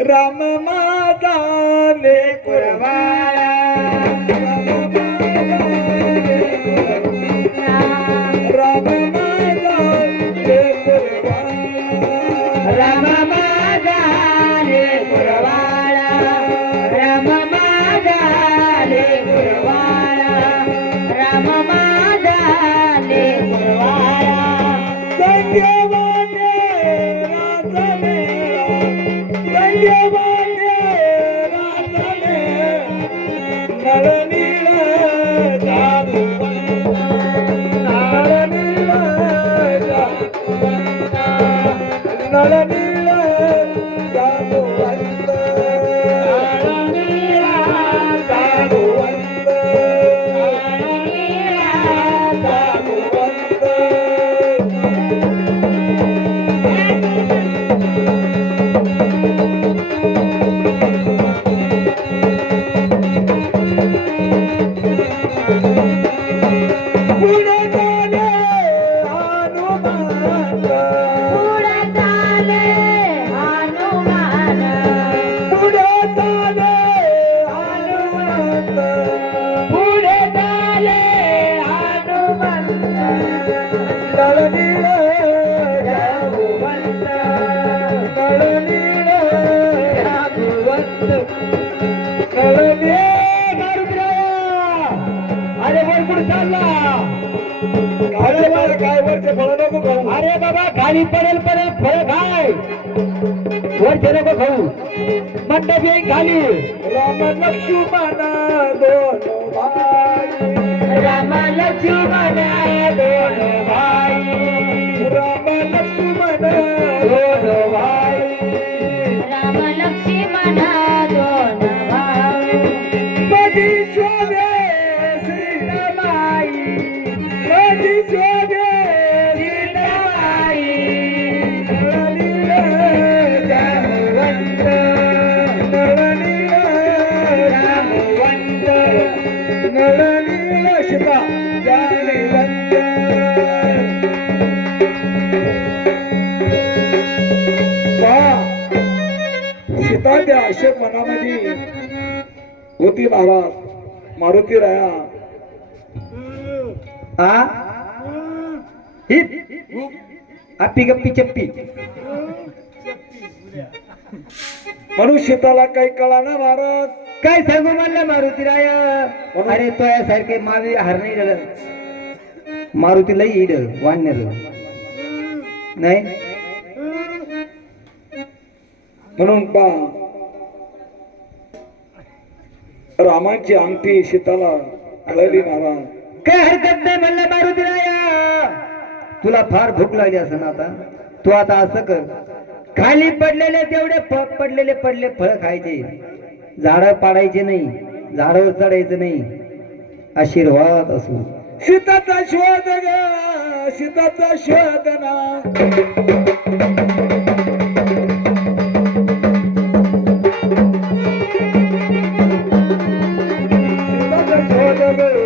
राम माता लेकुरवाळा राम Hallelujah. अरे भरपूर चालला अरे वर काय वरचे फळ नको खाऊ? अरे बाबा खाली पडेल पडेल फळ खाय वरचे नको खाऊ. मंडप येईल खाली. राम लक्ष्मण दोन भाई राम लक्ष्मण दोन भाई राम लक्ष्मण दोन भाई नळनीळ शिता जांभूवंत पहा सीता त्या अशोक मनामध्ये होती महाराज मारुती राया. हा? हिप अप्पी गप्पी चप्पी. म्हणून सीताला काही कळा ना महाराज. काय सांगू म्हणलं मारुतीराय? अरे तो यासारखे मावी हार नाही रडत मारुतीला इड वाढणार नाही? म्हणून पा रामाची अंगठी सीताला कळली महाराज काय हरकत नाही म्हणलं मारुतीराय. तुला फार भूक लागली असं ना आता. तू आता असं कर. खाली पडलेले तेवढे पडलेले पडले फळ खायचे. झाडं पाडायचे नाही झाडावर चढायचं नाही. आशीर्वाद असो सीताचा शोध ग सीताचा शोध ना. शोध ग.